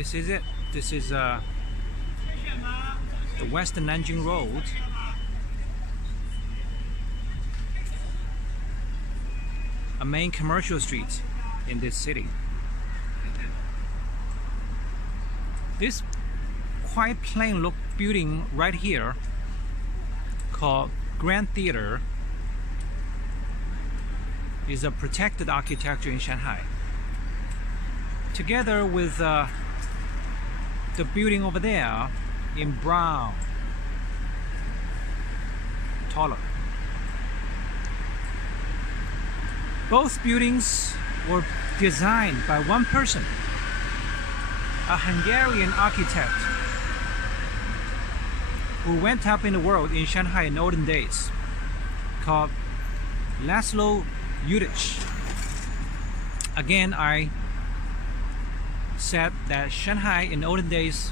This is it. This is the Western Nanjing Road. A main commercial street in this city. This quite plain look building right here called Grand Theater is a protected architecture in Shanghai. Together with the building over there in brown, taller. Both buildings were designed by one person, a Hungarian architect who went up in the world in Shanghai in olden days, called Laszlo Udic. Again, I said that Shanghai in olden days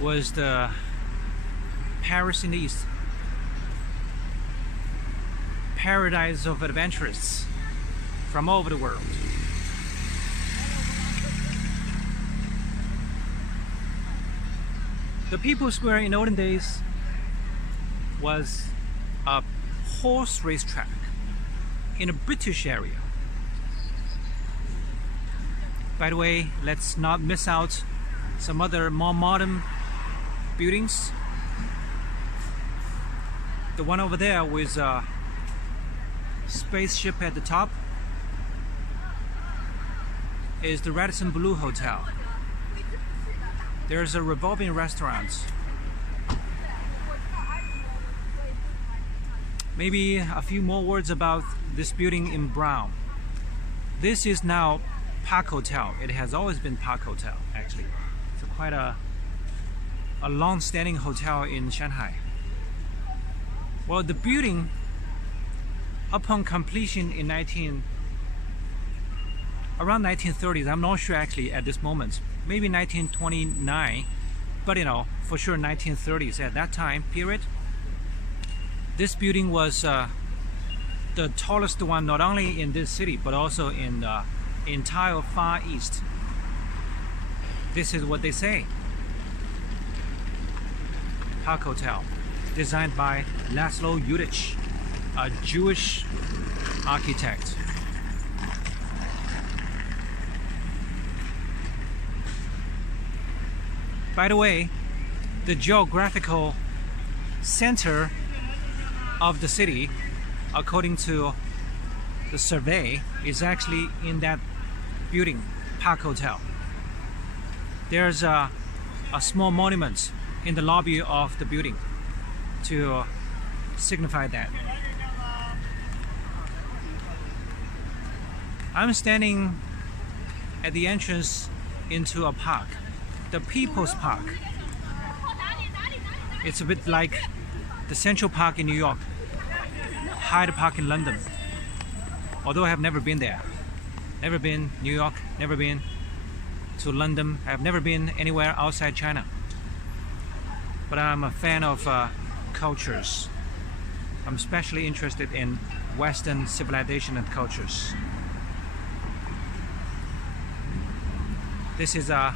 was the Paris in the East, paradise of adventurers from all over the world. The People's Square in olden days was a horse racetrack in a British area. By the way, let's not miss out some other more modern buildings. The one over there with a spaceship at the top is the Radisson Blu Hotel. There's a revolving restaurant. Maybe a few more words about this building in brown. This is now Park Hotel. It has always been Park Hotel, actually. It's quite a long-standing hotel in Shanghai. Well, the building, upon completion in around 1930s, I'm not sure actually at this moment, maybe 1929, but for sure 1930s at that time period. This building was the tallest one, not only in this city, but also in the entire Far East. This is what they say. Park Hotel, designed by Laszlo Udic, a Jewish architect. By the way, the geographical center of the city, according to the survey, is actually in that building, Park Hotel. There's a small monument in the lobby of the building to signify that. I'm standing at the entrance into a park, the People's Park. It's a bit like the Central Park in New York, Hyde Park in London. Although I have never been there. Never been New York, never been to London. I have never been anywhere outside China. But I'm a fan of cultures. I'm especially interested in Western civilization and cultures. This is a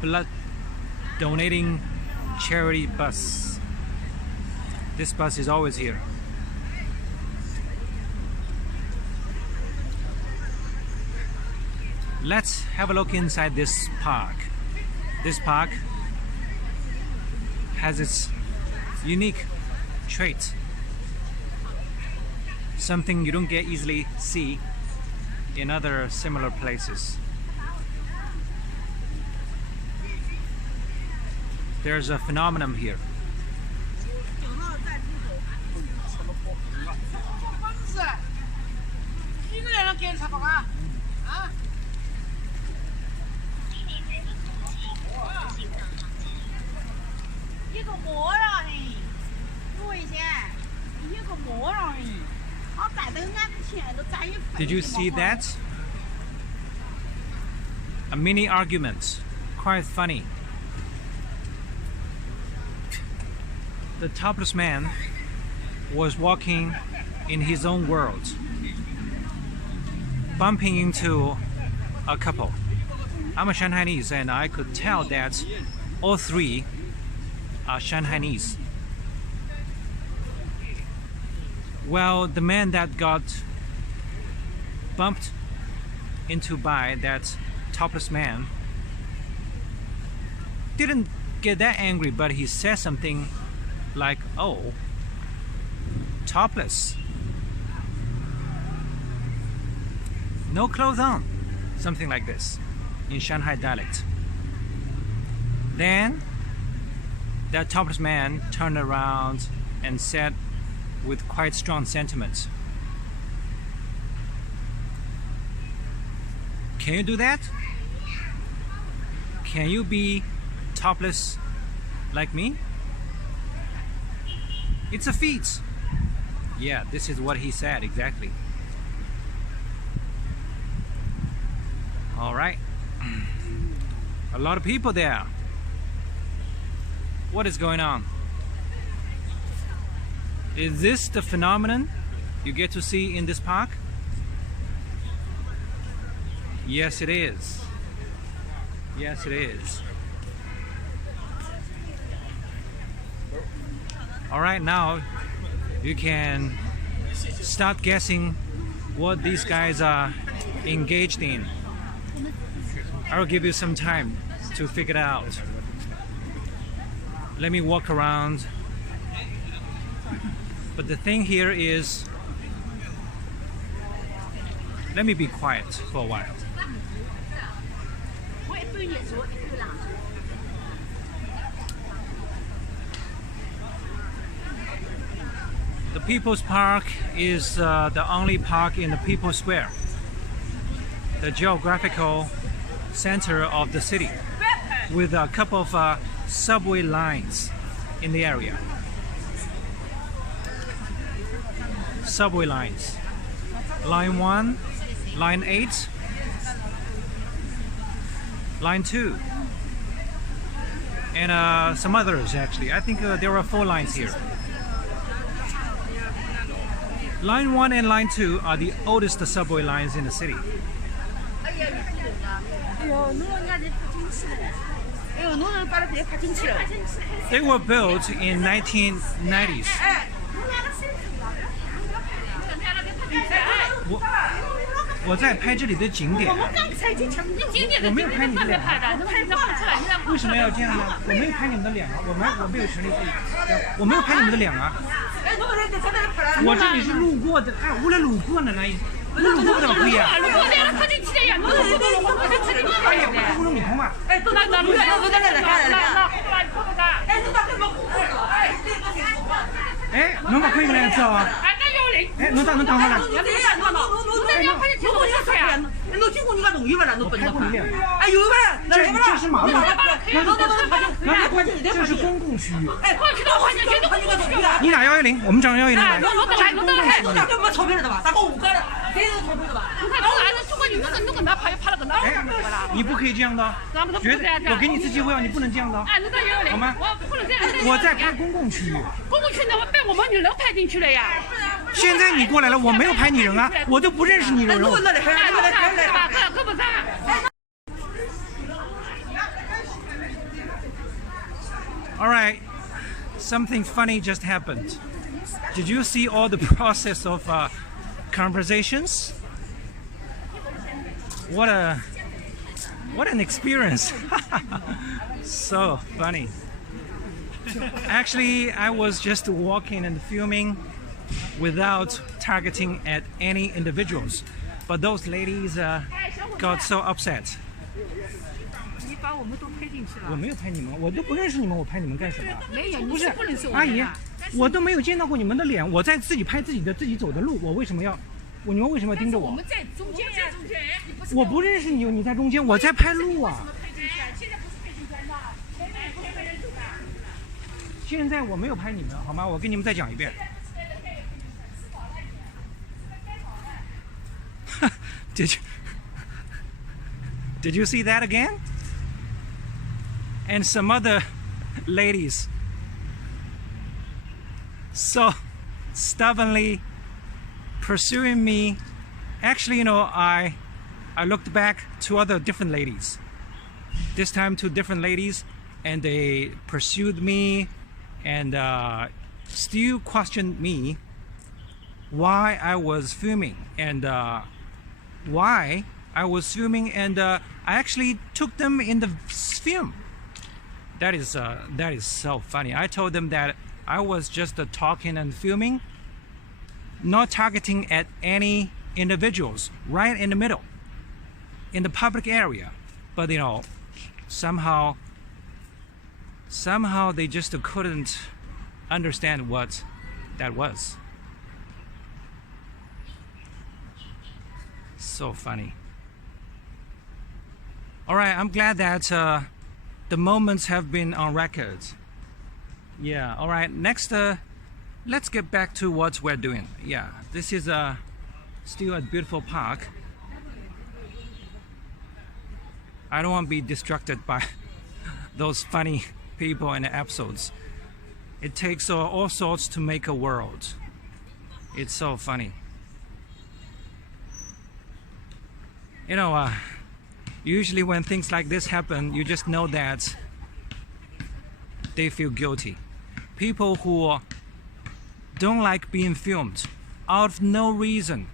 blood donating charity bus. This bus is always here. Let's have a look inside this park. This park has its unique trait. Something you don't get easily see in other similar places. There's a phenomenon here. Did you see that? A mini argument. Quite funny. The topless man was walking in his own world, bumping into a couple. I'm a Shanghainese, and I could tell that all three are Shanghainese. Well, the man that got bumped into by that topless man didn't get that angry, but he said something like, "Oh, topless, no clothes on," something like this in Shanghai dialect. Then that topless man turned around and said with quite strong sentiment, "Can you do that? Can you be topless like me? It's a feat." Yeah, this is what he said exactly. All right. A lot of people there. What is going on? Is this the phenomenon you get to see in this park? Yes, it is. Yes, it is. All right, now you can start guessing what these guys are engaged in. I'll give you some time to figure it out. Let me walk around. But the thing here is, let me be quiet for a while. The People's Park is the only park in the People's Square, the geographical center of the city, with a couple of subway lines in the area. Subway lines. Line 1, Line 8, Line 2, and some others actually. I think there are 4 lines here. Line 1 and Line 2 are the oldest subway lines in the city. They were built in 1990s. 我在拍这里的景点，我没有拍你的脸，为什么要这样呢？我没有拍你们的脸啊，我没有权利自己，我没有拍你们的脸啊。我这里是路过的，哎，我来路过呢，来，我路过怎么可以啊？路过的呀，他就起来呀，我哎呀，我不能你看嘛。哎，都那路来，哎，侬不可以来走啊？哎，侬等会儿来。这是马路，这是公共区域。你打110，我们找110来。这是公共区域。哎，你不可以这样的，绝对，我给你一次机会啊，你不能这样的，好吗？我在拍公共区域。公共区域我被我们女人拍进去了呀。现在你过来了，我没有拍你人啊，我都不认识你的人。All right, something funny just happened. Did you see all the process of conversations? What an experience. So funny. Actually, I was just walking and filming without targeting at any individuals, but those ladies got so upset. 你把我们都拍进去了。我没有拍你们，我都不认识你们，我拍你们干什么？没有，不是阿姨，我都没有见到过你们的脸，我在自己拍自己的自己走的路，我为什么要？你们为什么要盯着我？我们在中间呀，我不认识你，你在中间，我在拍路啊。现在我没有拍你们，好吗？我跟你们再讲一遍。Did you see that again? And some other ladies so stubbornly pursuing me. Actually, I looked back to other different ladies This time two different ladies, and they pursued me and still questioned me why I was filming and why I was filming, and I actually took them in the film. That is so funny. I told them that I was just talking and filming, not targeting at any individuals, right in the middle, in the public area. But you know, somehow they just couldn't understand what that was. So funny. All right, I'm glad that the moments have been on record. Yeah, all right, next let's get back to what we're doing. Yeah, this is still a beautiful park. I don't want to be distracted by those funny people in the episodes. It takes all sorts to make a world. It's so funny. You know, usually when things like this happen, you just know that they feel guilty. People who don't like being filmed out of no reason.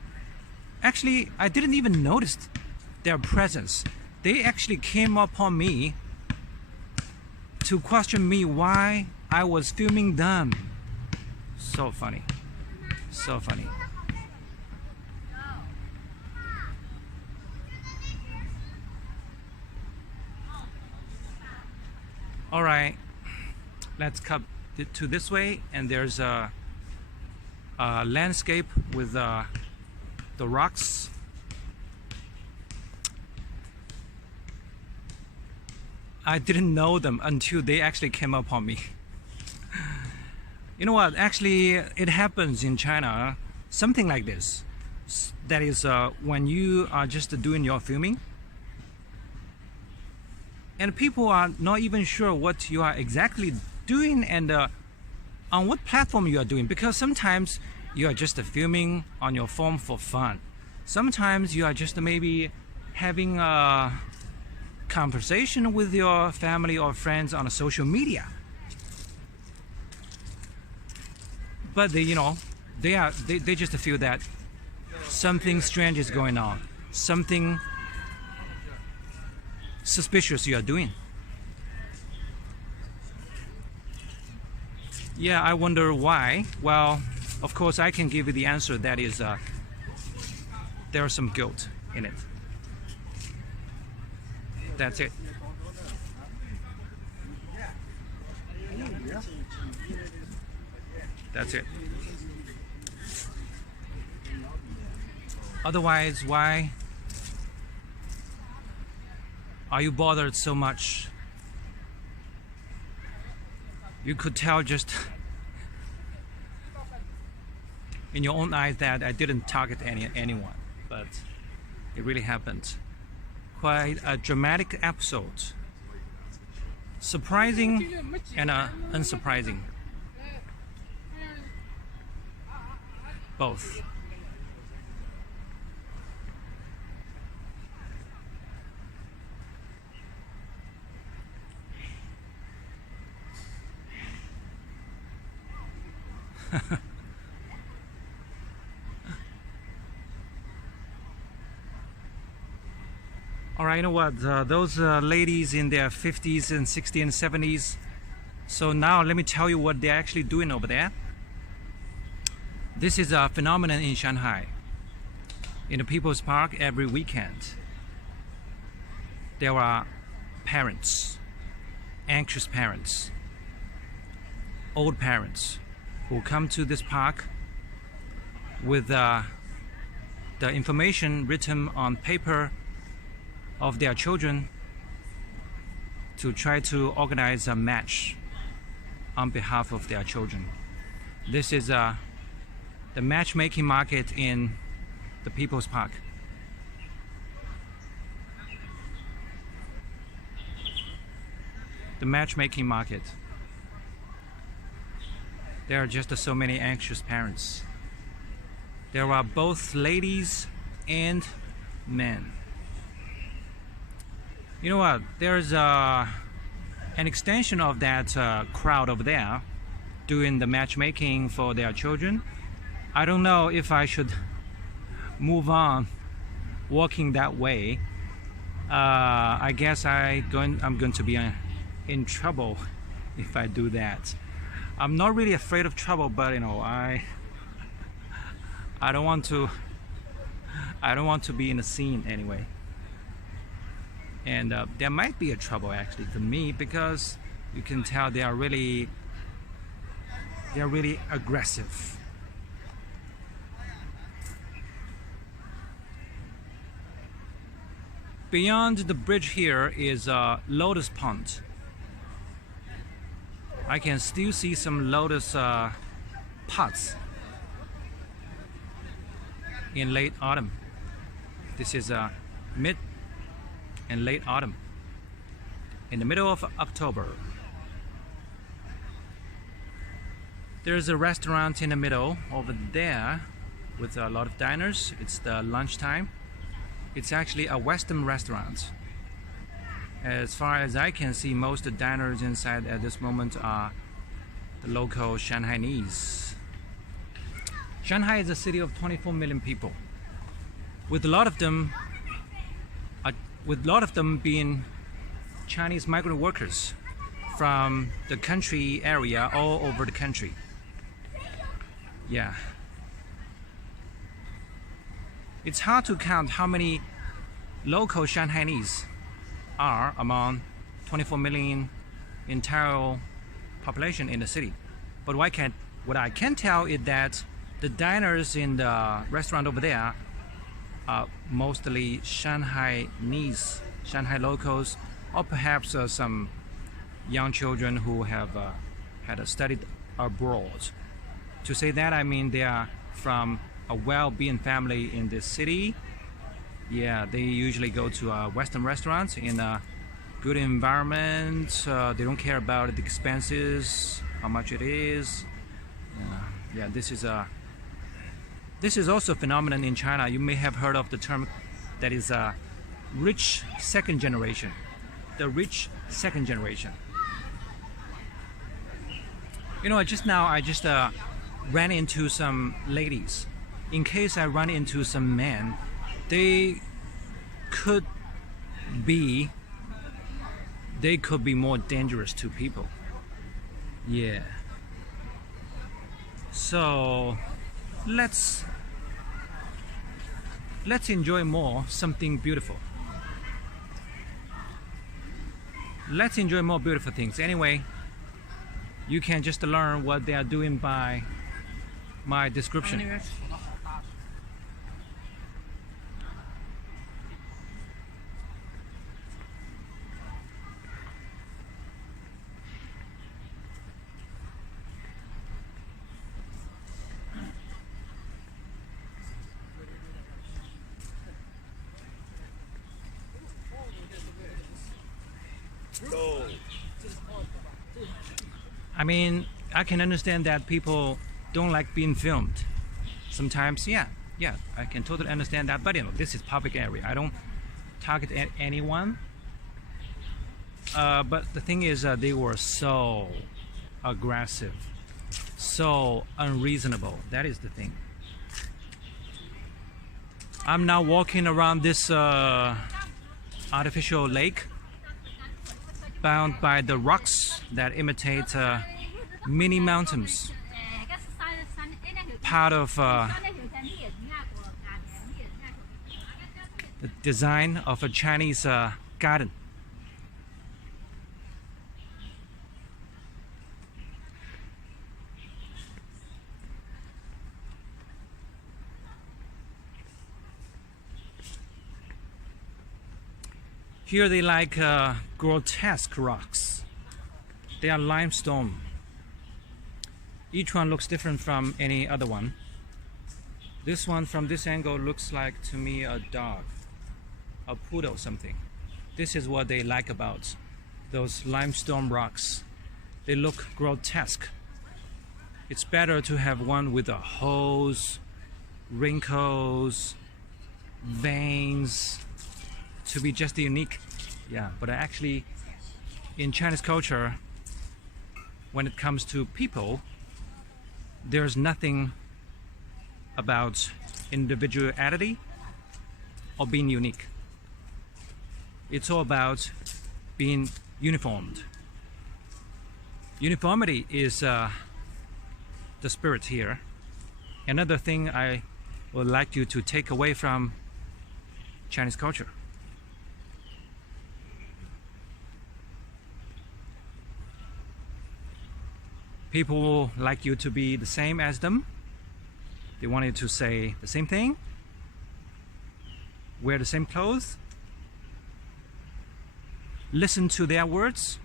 Actually, I didn't even notice their presence. They actually came upon me to question me why I was filming them. So funny. So funny. All right, let's cut to this way, and there's a landscape with the rocks. I didn't know them until they actually came upon me. You know what? Actually, it happens in China, something like this. That is when you are just doing your filming, and people are not even sure what you are exactly doing and on what platform you are doing, because sometimes you are just filming on your phone for fun. Sometimes you are just maybe having a conversation with your family or friends on a social media. But they, you know, they just feel that something strange is going on, something suspicious you are doing. Yeah, I wonder why. Well, of course I can give you the answer. That is there's some guilt in it. That's it. That's it. Otherwise, why are you bothered so much? You could tell just in your own eyes that I didn't target anyone, but it really happened. Quite a dramatic episode. Surprising and unsurprising. Both. All right, you know what? Those ladies in their 50s and 60s and 70s. So now let me tell you what they're actually doing over there. This is a phenomenon in Shanghai. In the People's Park every weekend, there are parents, anxious parents, old parents who come to this park with the information written on paper of their children to try to organize a match on behalf of their children. This is the matchmaking market in the People's Park. The matchmaking market. There are just so many anxious parents. There are both ladies and men. You know what? There's an extension of that crowd over there doing the matchmaking for their children. I don't know if I should move on walking that way. I guess I'm going to be in trouble if I do that. I'm not really afraid of trouble, but you know, I don't want to be in a scene anyway. And there might be a trouble actually to me, because you can tell they are really aggressive. Beyond the bridge here is Lotus Pond. I can still see some lotus pots in late autumn. This is mid and late autumn, in the middle of October. There's a restaurant in the middle over there with a lot of diners. It's the lunchtime. It's actually a Western restaurant. As far as I can see, most of the diners inside at this moment are the local Shanghainese. Shanghai is a city of 24 million people, with a lot of them being Chinese migrant workers from the country area all over the country. Yeah. It's hard to count how many local Shanghainese are among 24 million entire population in the city. But what I can tell is that the diners in the restaurant over there are mostly Shanghainese, Shanghai locals, or perhaps some young children who have had studied abroad. To say that, I mean they are from a well-being family in this city. Yeah, they usually go to Western restaurants in a good environment. They don't care about the expenses, how much it is. Yeah, this is also a phenomenon in China. You may have heard of the term that is rich second generation. The rich second generation. You know, just now I just ran into some ladies. In case I run into some men, they could be more dangerous to people. Yeah. So let's enjoy more something beautiful. Let's enjoy more beautiful things. Anyway, you can just learn what they are doing by my description. I mean, I can understand that people don't like being filmed. Sometimes, yeah, I can totally understand that. But you know, this is public area. I don't target anyone. But the thing is, they were so aggressive, so unreasonable. That is the thing. I'm now walking around this artificial lake, bound by the rocks that imitate mini mountains. Part of the design of a Chinese garden. Here they like grotesque rocks. They are limestone. Each one looks different from any other one. This one from this angle looks like to me a dog, a poodle something. This is what they like about those limestone rocks. They look grotesque. It's better to have one with holes, wrinkles, veins, to be just unique. Yeah, but actually, in Chinese culture, when it comes to people, there's nothing about individuality or being unique. It's all about being uniformed. Uniformity is the spirit here. Another thing I would like you to take away from Chinese culture. People like you to be the same as them. They want you to say the same thing, wear the same clothes, listen to their words.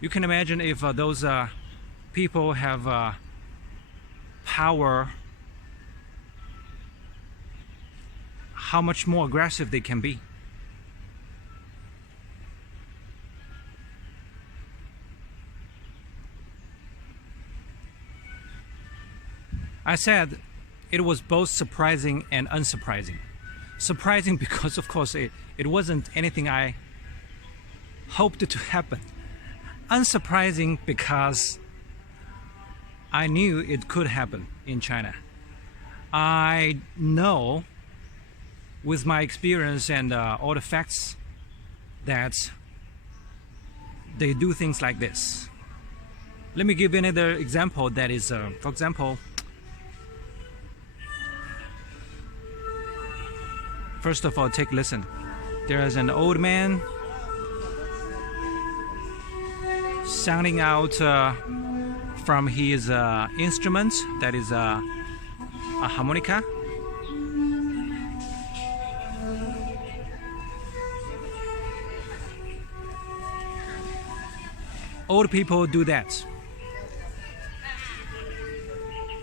You can imagine if those people have power, how much more aggressive they can be. I said it was both surprising and unsurprising. Surprising because, of course, it wasn't anything I hoped to happen. Unsurprising because I knew it could happen in China. I know with my experience and all the facts that they do things like this. Let me give you another example that is, for example, first of all, take a listen. There is an old man sounding out from his instrument, that is a harmonica. Old people do that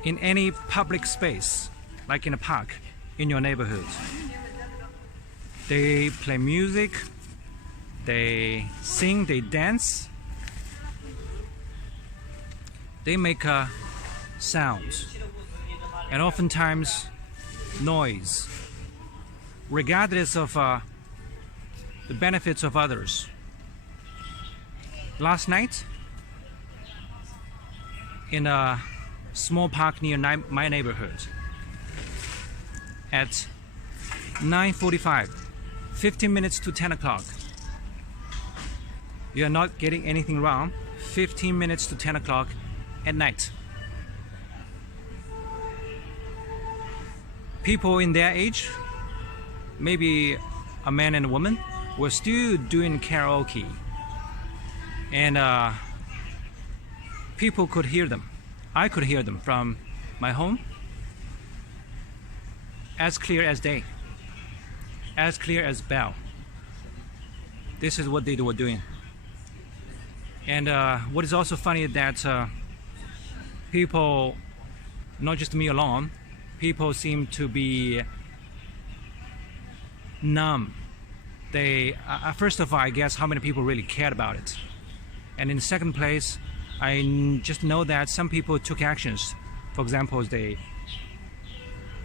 in any public space, like in a park in your neighborhood. They play music, they sing, they dance, they make a sound, and oftentimes noise, regardless of the benefits of others. Last night, in a small park near my neighborhood, at 9:45, 15 minutes to 10 o'clock. You are not getting anything wrong. 15 minutes to 10 o'clock at night. People in their age, maybe a man and a woman, were still doing karaoke. And people could hear them. I could hear them from my home, as clear as day, as clear as bell. This is what they were doing. And what is also funny is that people, not just me alone, people seem to be numb. They, first of all, I guess how many people really cared about it. And in the second place, I just know that some people took actions. For example, they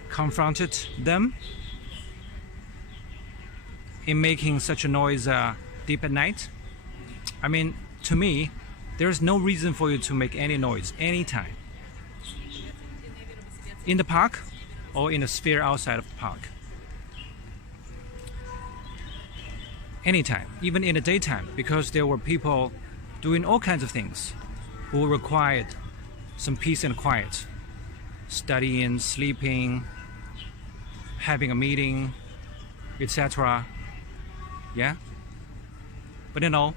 confronted them in making such a noise deep at night. I mean, to me, there's no reason for you to make any noise anytime. In the park or in a sphere outside of the park. Anytime, even in the daytime, because there were people doing all kinds of things who required some peace and quiet. Studying, sleeping, having a meeting, etc. Yeah? But you know,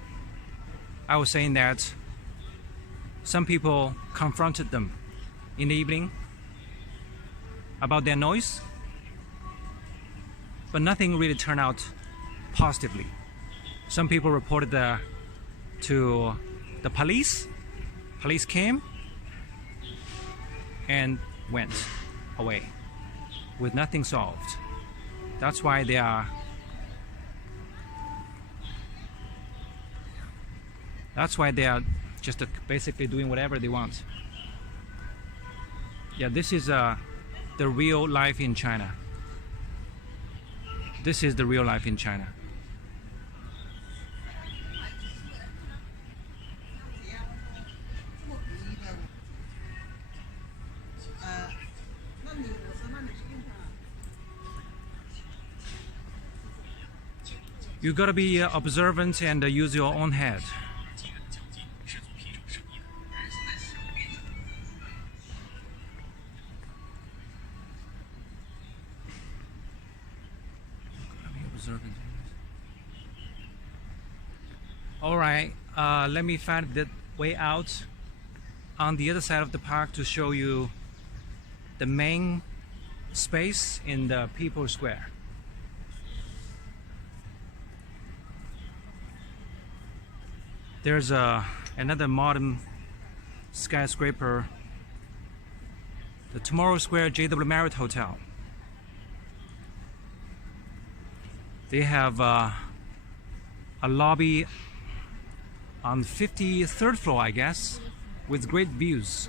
I was saying that some people confronted them in the evening about their noise, but nothing really turned out positively. Some people reported to the police. Police came and went away with nothing solved. That's why they are just basically doing whatever they want. Yeah, this is the real life in China. This is the real life in China. You gotta be observant and use your own head. Alright, let me find the way out on the other side of the park to show you the main space in the People's Square. There's another modern skyscraper, the Tomorrow Square JW Marriott Hotel. They have a lobby on 53rd floor, I guess, with great views.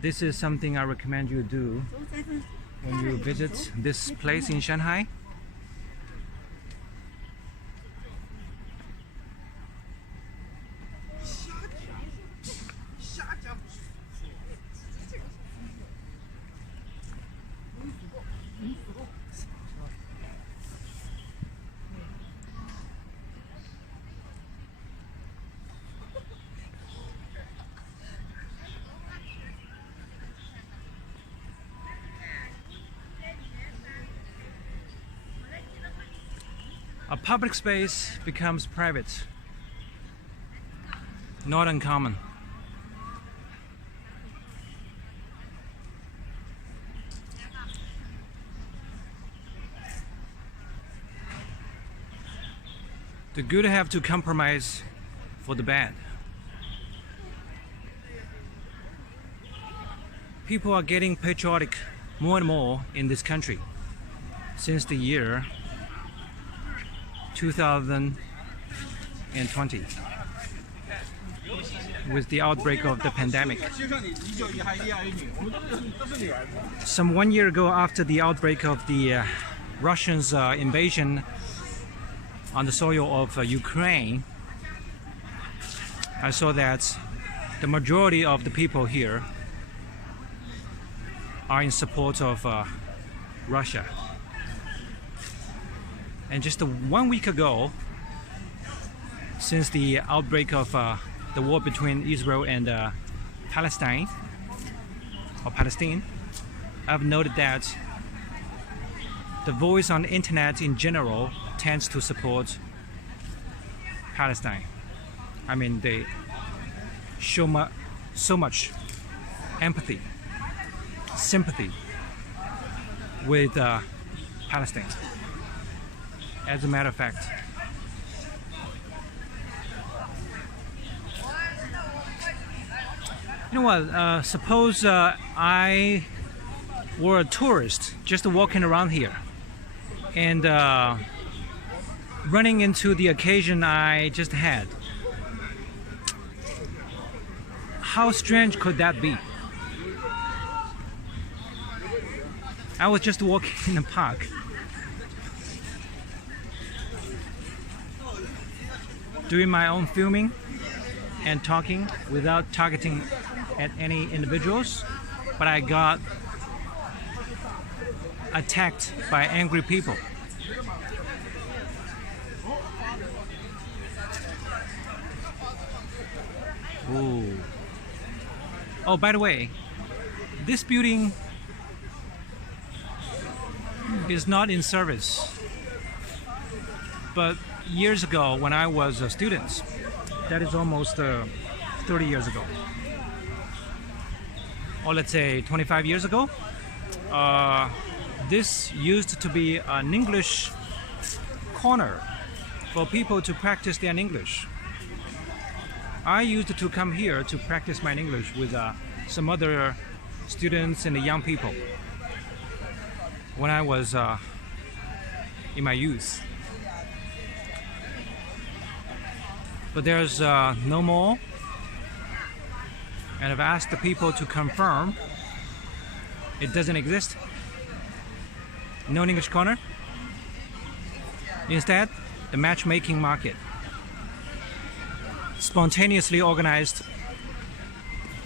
This is something I recommend you do when you visit this place in Shanghai. A public space becomes private. Not uncommon. The good have to compromise for the bad. People are getting patriotic more and more in this country since the year 2020 with the outbreak of the pandemic. Some 1 year ago, after the outbreak of the Russians' invasion on the soil of Ukraine, I saw that the majority of the people here are in support of Russia. And just 1 week ago, since the outbreak of the war between Israel and Palestine, I've noted that the voice on the internet in general tends to support Palestine. I mean, they show so much empathy, sympathy with Palestine. As a matter of fact, you know what? Suppose I were a tourist just walking around here and running into the occasion I just had. How strange could that be? I was just walking in the park, doing my own filming and talking without targeting at any individuals, but I got attacked by angry people. Ooh. Oh, by the way, this building is not in service, but years ago when I was a student, that is almost 30 years ago, or let's say 25 years ago, this used to be an English corner for people to practice their English. I used to come here to practice my English with some other students and young people when I was in my youth. But there's no more, and I've asked the people to confirm it doesn't exist. No English corner. Instead, the matchmaking market, spontaneously organized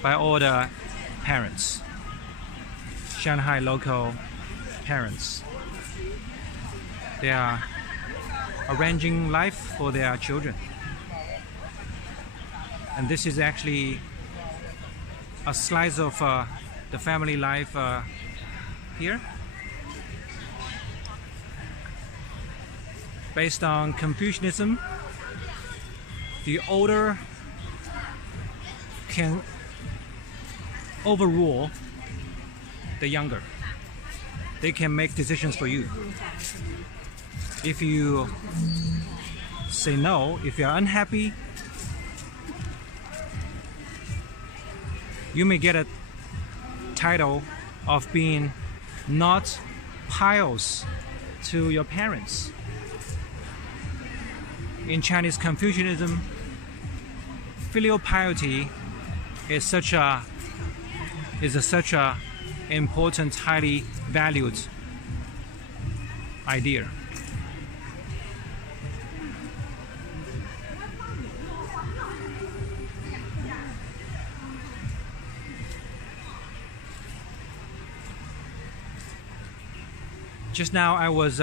by all the parents, Shanghai local parents. They are arranging life for their children. And this is actually a slice of the family life here. Based on Confucianism, the older can overrule the younger. They can make decisions for you. If you say no, if you're unhappy, you may get a title of being not pious to your parents. In Chinese Confucianism, filial piety is such a important, highly valued idea. Just now I was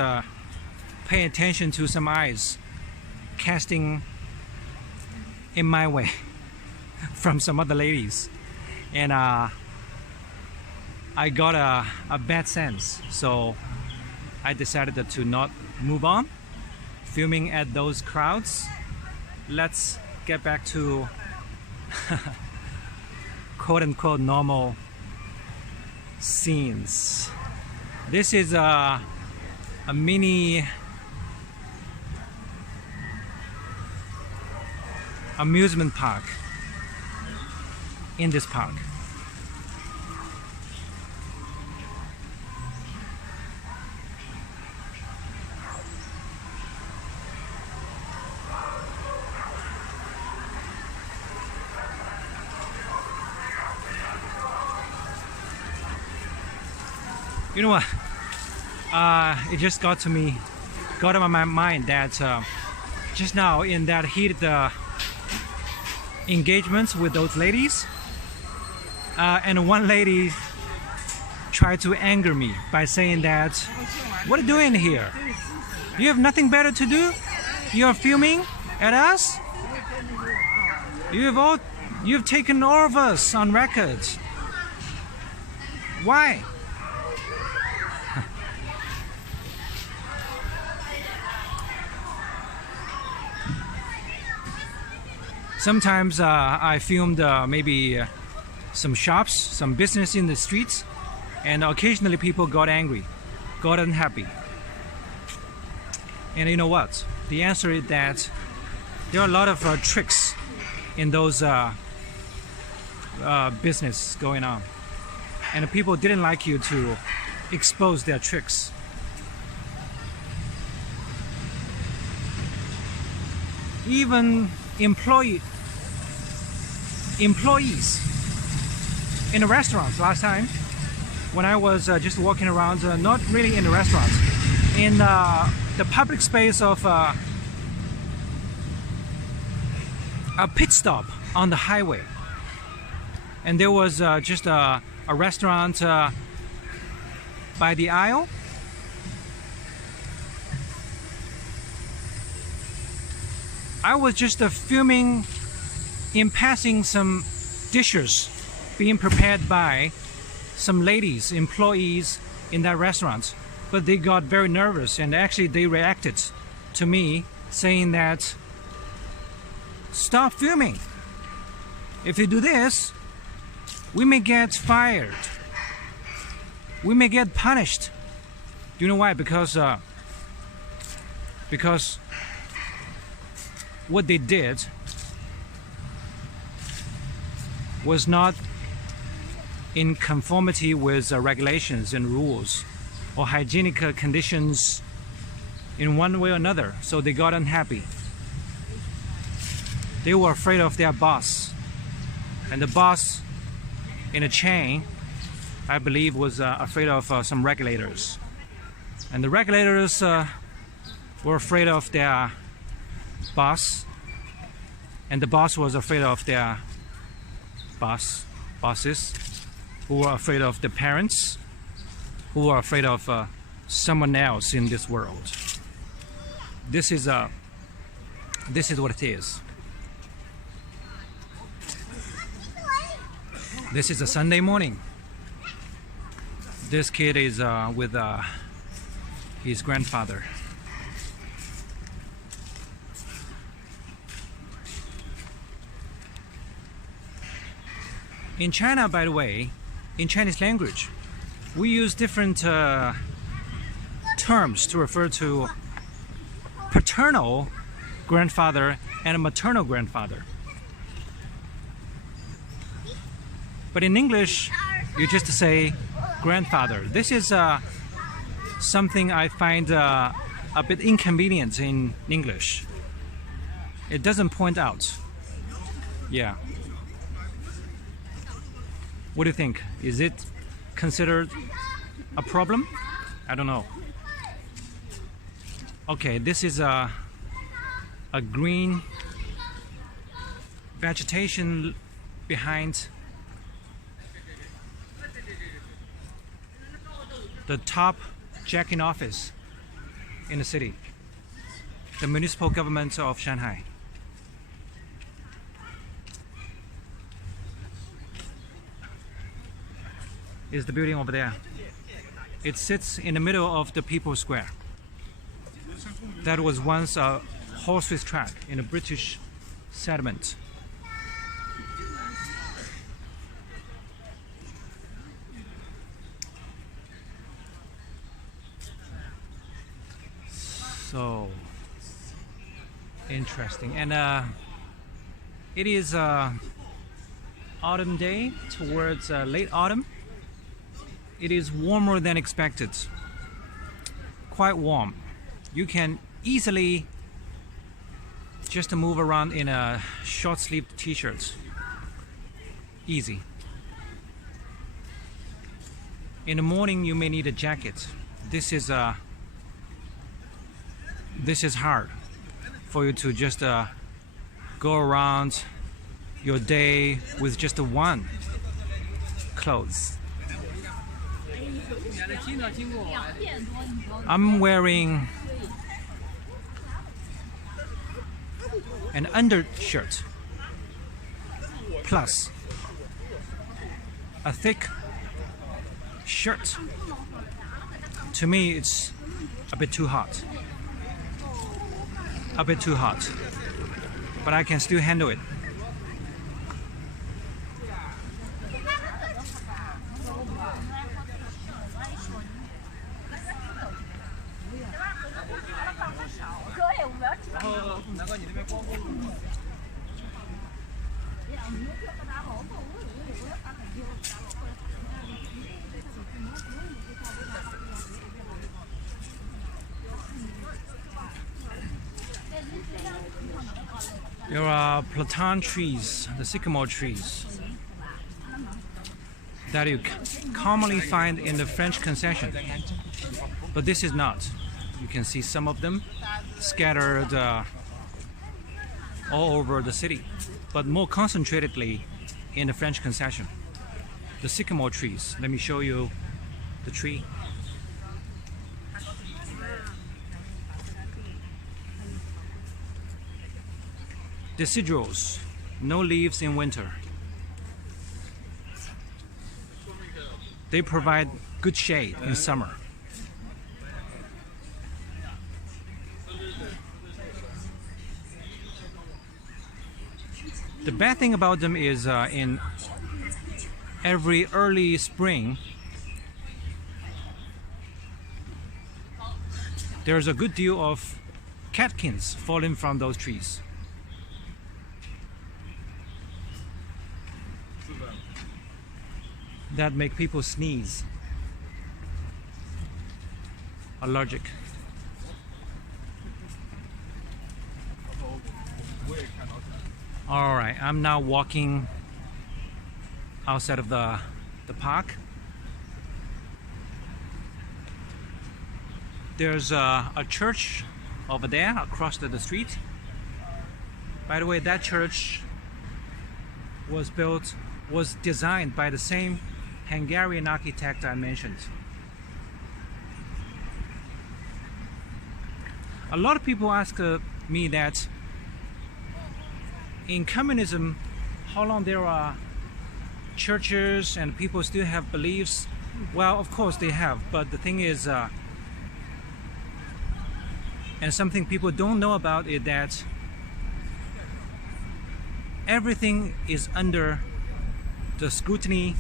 paying attention to some eyes casting in my way from some other ladies, and I got a bad sense, so I decided to not move on filming at those crowds. Let's get back to quote-unquote normal scenes. This is a mini amusement park in this park. You know what? It just got on my mind that just now in that heated engagements with those ladies, and one lady tried to anger me by saying that, "What are you doing here? You have nothing better to do? You're filming at us? You've taken all of us on record. Why?" Sometimes I filmed maybe some shops, some business in the streets, and occasionally people got angry, got unhappy. And you know what? The answer is that there are a lot of tricks in those business going on, and the people didn't like you to expose their tricks. Even employees in the restaurants last time when I was just walking around, not really in the restaurants, in the public space of a pit stop on the highway, and there was just a restaurant by the aisle. I was just filming in passing some dishes being prepared by some ladies, employees in that restaurant, but they got very nervous and actually they reacted to me saying that, "Stop filming. If you do this, we may get fired. We may get punished." Do you know why? Because what they did was not in conformity with regulations and rules or hygienic conditions in one way or another, so they got unhappy. They were afraid of their boss, and the boss in a chain, I believe, was afraid of some regulators, and the regulators were afraid of their boss, and the boss was afraid of their bosses, who were afraid of the parents, who were afraid of someone else in this world. This is what it is. This is a Sunday morning. This kid is with his grandfather. In China, by the way, in Chinese language, we use different terms to refer to paternal grandfather and maternal grandfather. But in English, you just say grandfather. This is something I find a bit inconvenient in English. It doesn't point out. Yeah. What do you think? Is it considered a problem? I don't know. Okay, this is a green vegetation behind the top check-in office in the city, the municipal government of Shanghai. Is the building over there. It sits in the middle of the People's Square. That was once a horse race track in a British settlement. So interesting. And it is autumn day, towards late autumn. It is warmer than expected. Quite warm. You can easily just move around in a short-sleeved t-shirt. Easy. In the morning, you may need a jacket. This is hard for you to just go around your day with just one clothes. I'm wearing an undershirt plus a thick shirt. To me, it's a bit too hot. A bit too hot. But I can still handle it. There are platan trees, the sycamore trees, that you commonly find in the French concession. But this is not. You can see some of them scattered all over the city, but more concentratedly in the French concession. The sycamore trees. Let me show you the tree. Deciduous, no leaves in winter. They provide good shade in summer. The bad thing about them is in every early spring, there's a good deal of catkins falling from those trees. That make people sneeze. Allergic. All right, I'm now walking outside of the park. There's a church over there across the street. By the way, that church was designed by the same Hungarian architect I mentioned. A lot of people ask me that in communism, how long there are churches and people still have beliefs. Well, of course they have, but the thing is, and something people don't know about is that everything is under the scrutiny,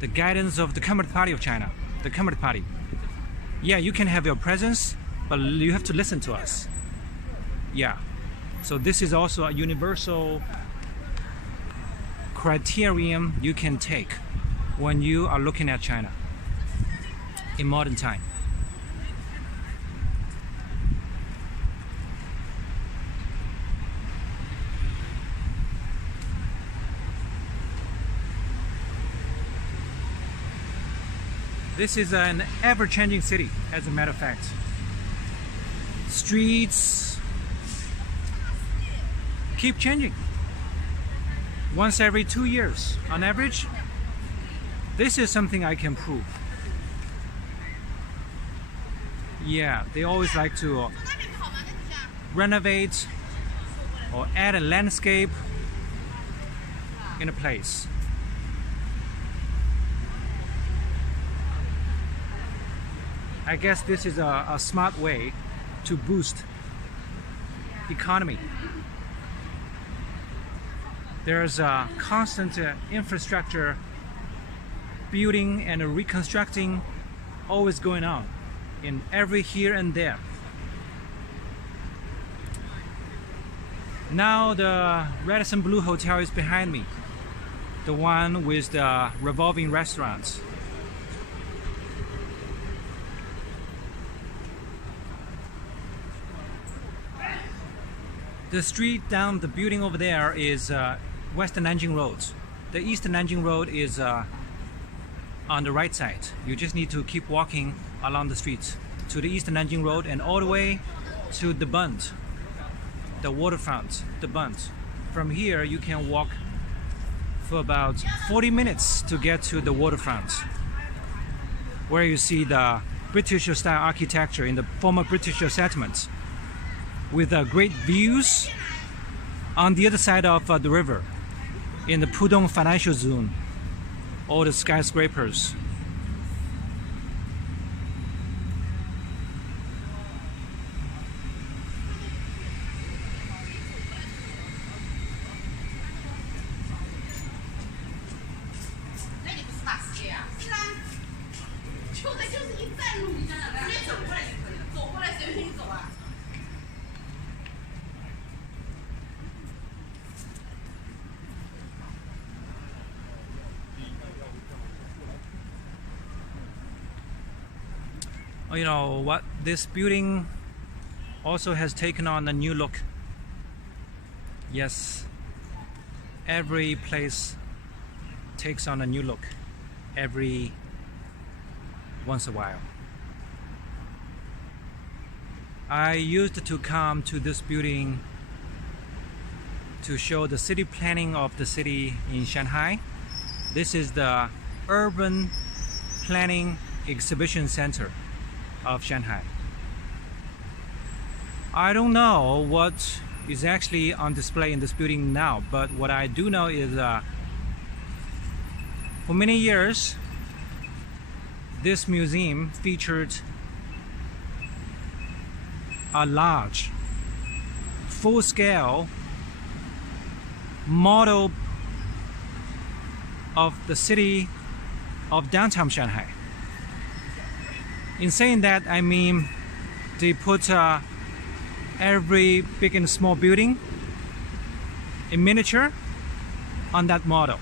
the guidance of the Communist Party of China, the Communist Party. Yeah, you can have your presence, but you have to listen to us. Yeah, so this is also a universal criterion you can take when you are looking at China in modern time. This is an ever-changing city, as a matter of fact. Streets keep changing. Once every 2 years, on average. This is something I can prove. Yeah, they always like to renovate or add a landscape in a place. I guess this is a smart way to boost economy. There's a constant infrastructure building and reconstructing always going on in every here and there. Now the Radisson Blu Hotel is behind me, the one with the revolving restaurants. The street down the building over there is West Nanjing Road. The East Nanjing Road is on the right side. You just need to keep walking along the street to the East Nanjing Road and all the way to the Bund, the waterfront, the Bund. From here you can walk for about 40 minutes to get to the waterfront, where you see the British style architecture in the former British settlements, with great views on the other side of the river in the Pudong Financial Zone, all the skyscrapers. You know what, this building also has taken on a new look. Yes, every place takes on a new look every once a while. I used to come to this building to show the city planning of the city in Shanghai. This is the Urban Planning Exhibition Center of Shanghai. I don't know what is actually on display in this building now, but what I do know is for many years this museum featured a large full-scale model of the city of downtown Shanghai. In saying that, I mean they put every big and small building in miniature on that model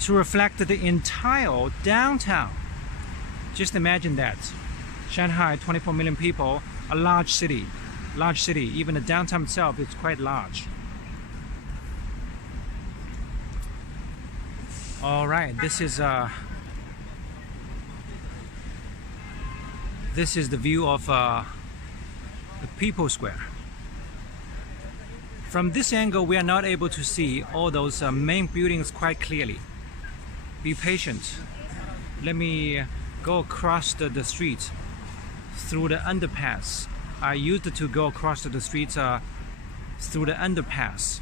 to reflect the entire downtown. Just imagine that. Shanghai, 24 million people, a large city. Even the downtown itself is quite large. All right, this is This is the view of the People Square. From this angle, we are not able to see all those main buildings quite clearly. Be patient. Let me go across the street through the underpass. I used to go across the streets through the underpass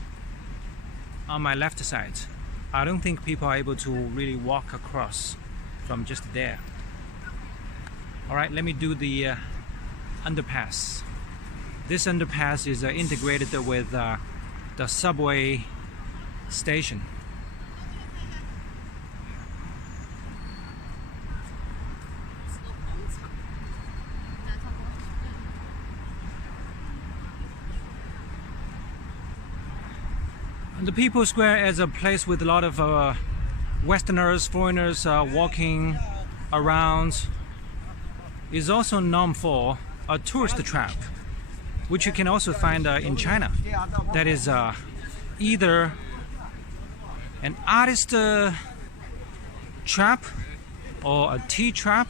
on my left side. I don't think people are able to really walk across from just there. Alright, let me do the underpass. This underpass is integrated with the subway station. The People Square is a place with a lot of Westerners, foreigners walking around. Is also known for a tourist trap, which you can also find in China. That is either an artist trap or a tea trap.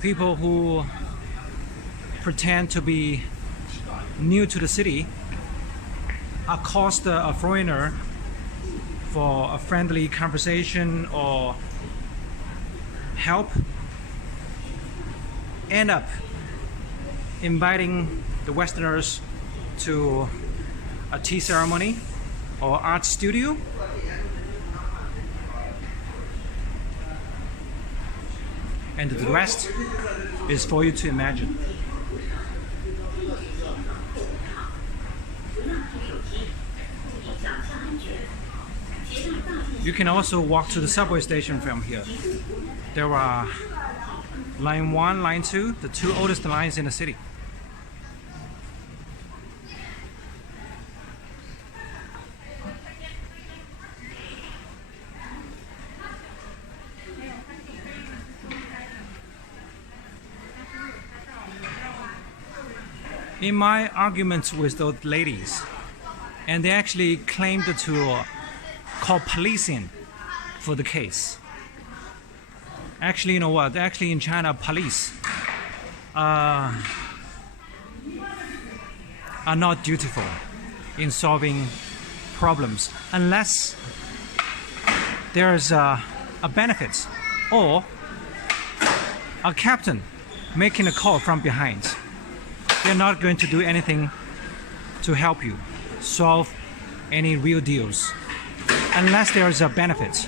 People who pretend to be new to the city accost a foreigner for a friendly conversation or help, end up inviting the Westerners to a tea ceremony or art studio. And the rest is for you to imagine. You can also walk to the subway station from here. There are Line 1, Line 2, the two oldest lines in the city. In my arguments with those ladies, and they actually claimed to call police in for the case. Actually, you know what? Actually, in China, police are not dutiful in solving problems unless there's a benefit or a captain making a call from behind. They're not going to do anything to help you solve any real deals unless there is a benefit.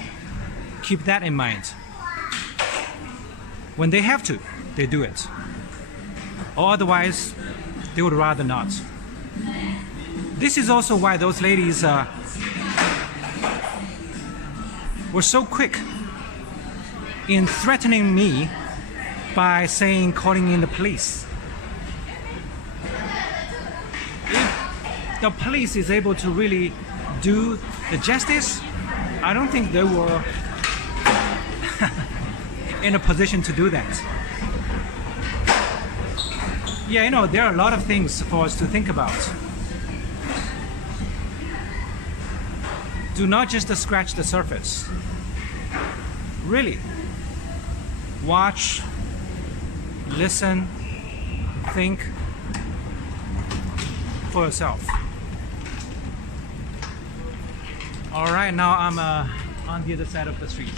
Keep that in mind. When they have to, they do it. Or otherwise, they would rather not. This is also why those ladies were so quick in threatening me by saying calling in the police. If the police is able to really do the justice, I don't think they were in a position to do that. Yeah, you know, there are a lot of things for us to think about. Do not just scratch the surface. Really. Watch, listen, think for yourself. All right, now I'm on the other side of the street.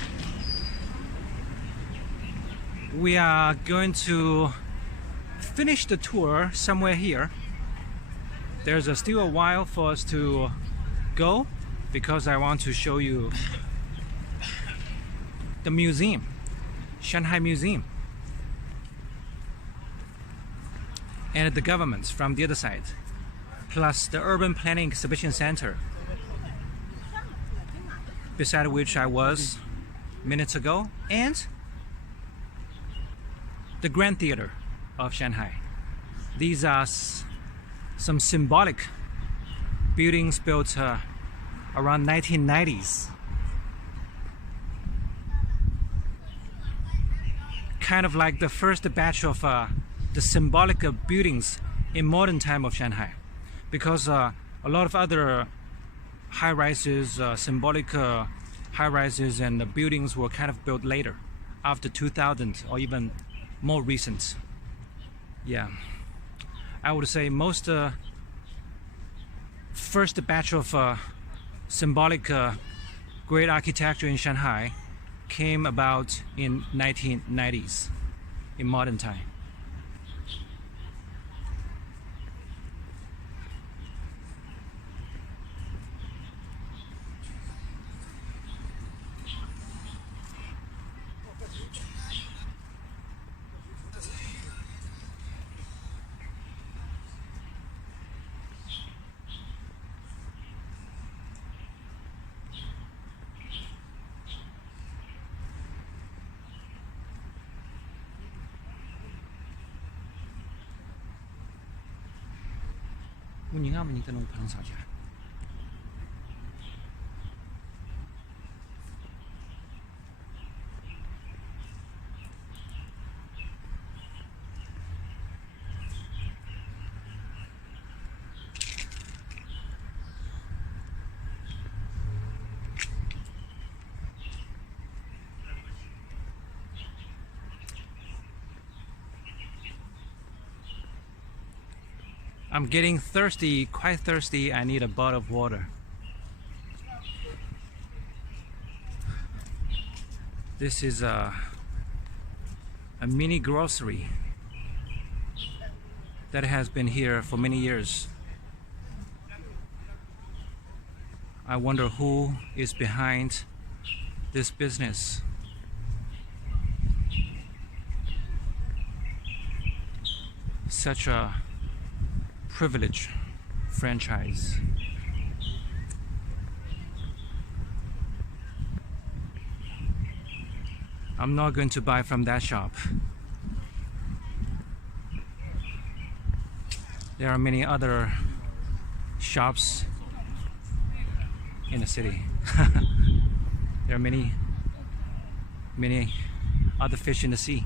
We are going to finish the tour somewhere here. There's still a while for us to go because I want to show you the museum, Shanghai Museum, and the government from the other side, plus the Urban Planning Exhibition Center, beside which I was minutes ago, and the Grand Theater of Shanghai. These are some symbolic buildings built around 1990s. Kind of like the first batch of the symbolic buildings in modern time of Shanghai, because a lot of other high-rises, symbolic high-rises and the buildings were kind of built later, after 2000 or even more recent. Yeah, I would say most first batch of symbolic great architecture in Shanghai came about in 1990s in modern time. Nhìn không, nhìn cái nông phẳng sao chứ? I'm getting thirsty, quite thirsty. I need a bottle of water. This is a mini grocery that has been here for many years. I wonder who is behind this business. Such a privilege franchise. I'm not going to buy from that shop. There are many other shops in the city. There are many other fish in the sea.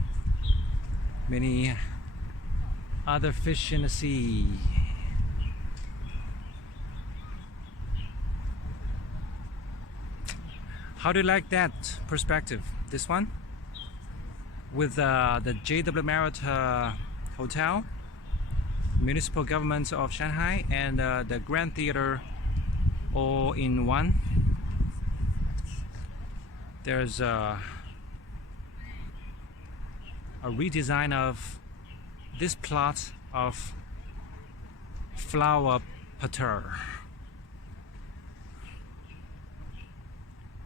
Many other fish in the sea. How do you like that perspective? This one? With the JW Marriott Hotel, Municipal Government of Shanghai, and the Grand Theater all in one. There's a redesign of this plot of flower parterre.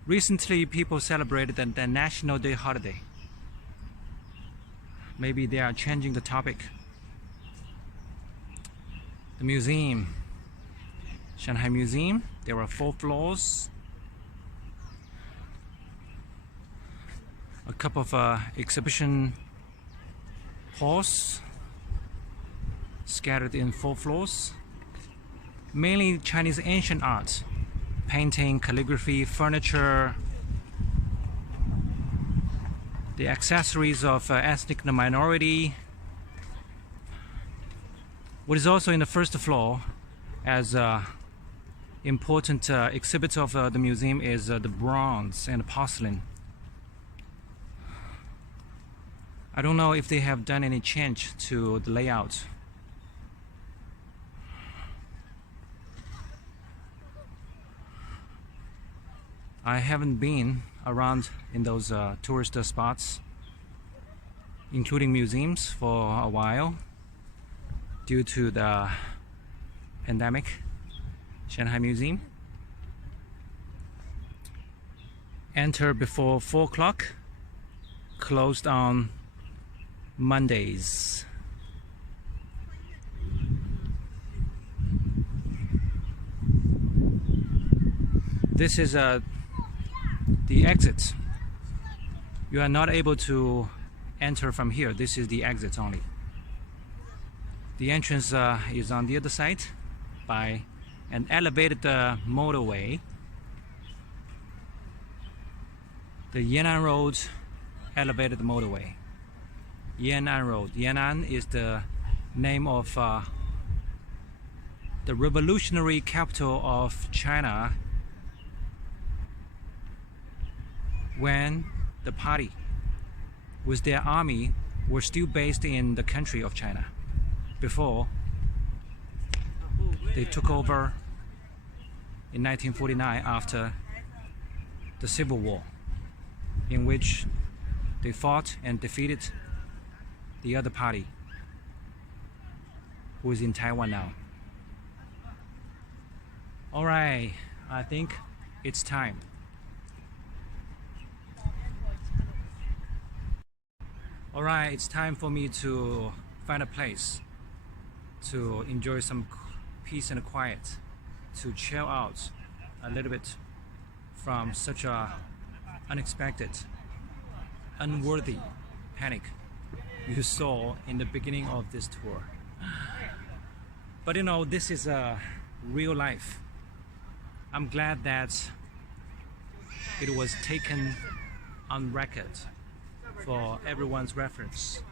Recently, people celebrated the National Day holiday. Maybe they are changing the topic. The museum, Shanghai Museum, there are 4 floors. A couple of exhibition halls scattered in 4 floors. Mainly Chinese ancient art. Painting, calligraphy, furniture, the accessories of ethnic minority. What is also in the first floor as important exhibit of the museum is the bronze and porcelain. I don't know if they have done any change to the layout. I haven't been around in those tourist spots, including museums, for a while due to the pandemic. Shanghai Museum. Enter before 4 o'clock, closed on Mondays. This is the exit. You are not able to enter from here. This is the exit only. The entrance is on the other side by an elevated motorway. The Yan'an Road elevated motorway. Yan'an Road. Yan'an is the name of the revolutionary capital of China when the party with their army were still based in the country of China before they took over in 1949 after the Civil War, in which they fought and defeated the other party who is in Taiwan now. Alright, I think it's time. Alright, it's time for me to find a place to enjoy some peace and quiet, to chill out a little bit from such a unexpected, unworthy panic you saw in the beginning of this tour. But you know, this is a real life. I'm glad that it was taken on record for everyone's reference.